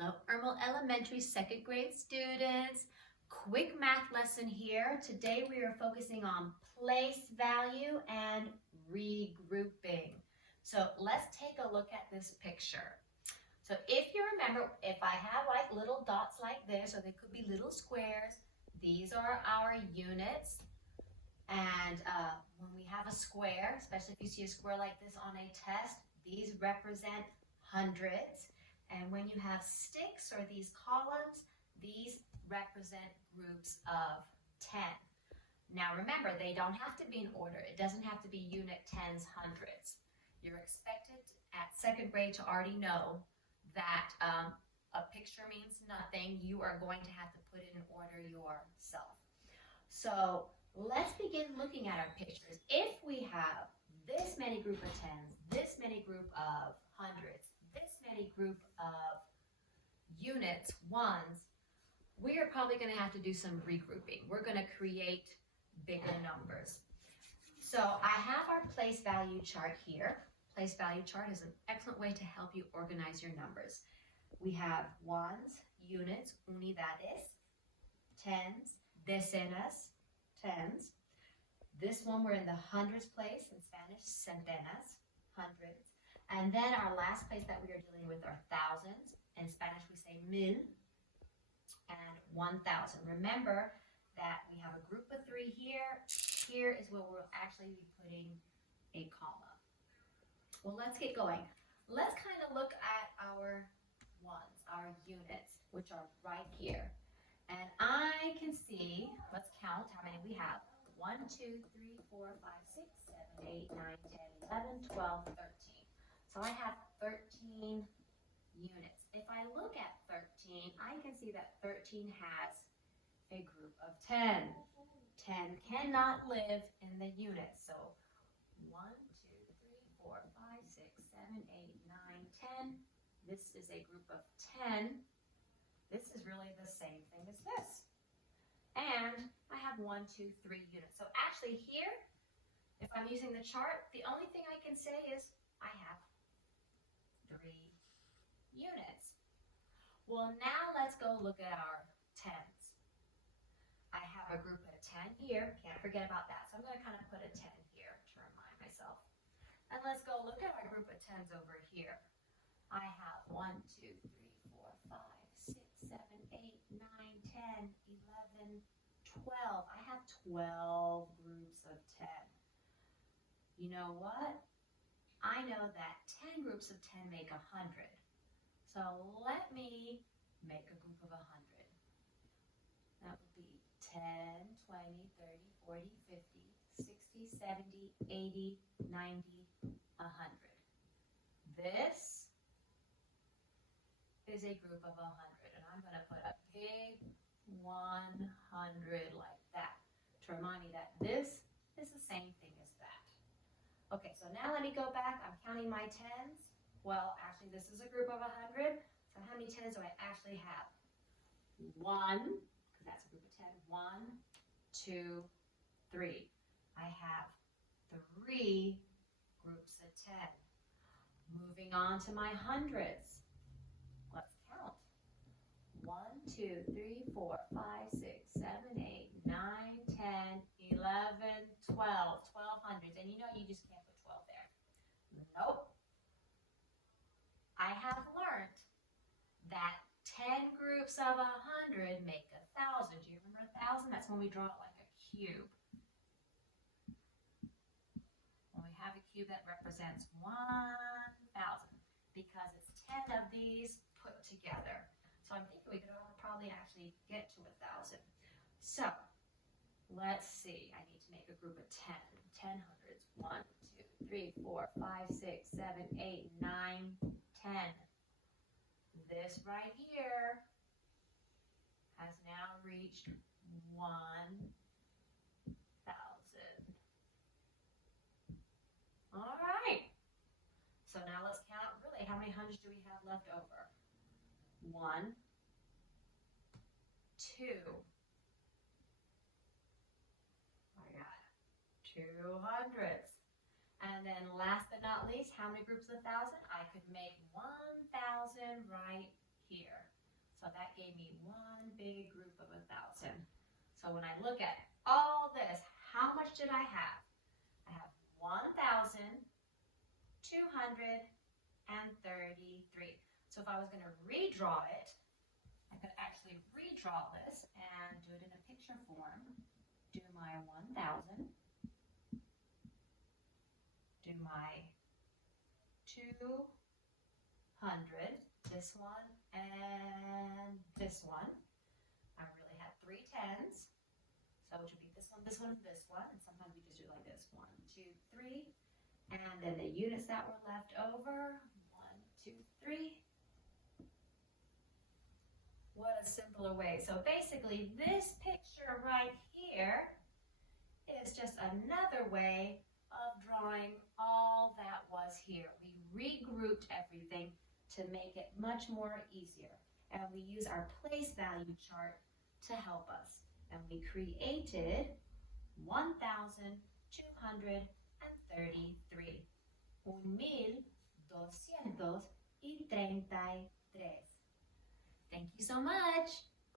Hello, Irmal Elementary second grade students. Quick math lesson here. Today we are focusing on place value and regrouping. So let's take a look at this picture. So if you remember, if I have like little dots like this, or they could be little squares, these are our units. And when we have a square, especially if you see a square like this on a test, these represent hundreds. And when you have sticks or these columns, these represent groups of 10. Now remember, they don't have to be in order. It doesn't have to be unit tens, hundreds. You're expected at second grade to already know that a picture means nothing. You are going to have to put it in order yourself. So let's begin looking at our pictures. If we have this many group of tens, this many group of hundreds, this many group of units, ones, we are probably going to have to do some regrouping. We're going to create bigger numbers. So I have our place value chart here. Place value chart is an excellent way to help you organize your numbers. We have ones, units, unidades, tens, decenas, tens. This one we're in the hundreds place, in Spanish, centenas, hundreds. And then our last place that we are dealing with are thousands. In Spanish we say mil and 1,000. Remember that we have a group of 3 here. Here is where we'll actually be putting a comma. Well, let's get going. Let's kind of look at our ones, our units, which are right here. And I can see, let's count how many we have. 1, 2, 3, 4, 5, 6, 7, 8, 9, 10, 11, 12, 13. So I have 13 units. If I look at 13, I can see that 13 has a group of 10. 10 cannot live in the units. So 1, 2, 3, 4, 5, 6, 7, 8, 9, 10. This is a group of 10. This is really the same thing as this. And I have 1, 2, 3 units. So actually here, if I'm using the chart, the only thing I can say is I have 3 units. Well, now let's go look at our tens. I have a group of 10 here. Can't forget about that. So I'm going to kind of put a 10 here to remind myself. And let's go look at our group of tens over here. I have 1, 2, 3, 4, 5, 6, 7, 8, 9, 10, 11, 12. I have 12 groups of 10. You know what? I know that 10 groups of 10 make 100. So let me make a group of 100. That would be 10, 20, 30, 40, 50, 60, 70, 80, 90, 100. This is a group of 100, and I'm going to put a big 100 like that to remind me that this is the same thing as that. Okay, so now let me go back. I'm counting my tens. Well, actually, this is a group of 100. So how many tens do I actually have? 1, because that's a group of 10. 1, 2, 3. I have 3 groups of 10. Moving on to my hundreds. Let's count. 1, 2, 3, 4, 5, 6, 7, 8, 9, 10, 11, 12. 12 hundreds. And you know you just can't put 12 there. Nope. I have learned that 10 groups of 100 make 1,000. Do you remember 1,000? That's when we draw it like a cube. When we have a cube that represents 1,000 because it's 10 of these put together. So I'm thinking we could probably actually get to 1,000. So let's see. I need to make a group of 10. 10 hundreds. 1, 2, 3, 4, 5, 6, 7, 8, 9, 10. This right here has now reached 1,000. All right. So now let's count really how many hundreds do we have left over? 1, 2. I got 2 hundreds. And then last but not least, how many groups of 1,000? I could make 1,000 right here. So that gave me one big group of 1,000. So when I look at all this, how much did I have? I have 1,233. So if I was going to redraw it, I could actually redraw this and do it in a picture form. Do my 1,000. Do my 200, this one and this one. I really had 3 tens, so which would be this one, and this one, and sometimes we just do it like this, 1, 2, 3, and then the units that were left over, 1, 2, 3. What a simpler way. So basically, this picture right here is just another way of drawing all that was here. We regrouped everything to make it much more easier. And we use our place value chart to help us. And we created 1,233. 1,233. Thank you so much.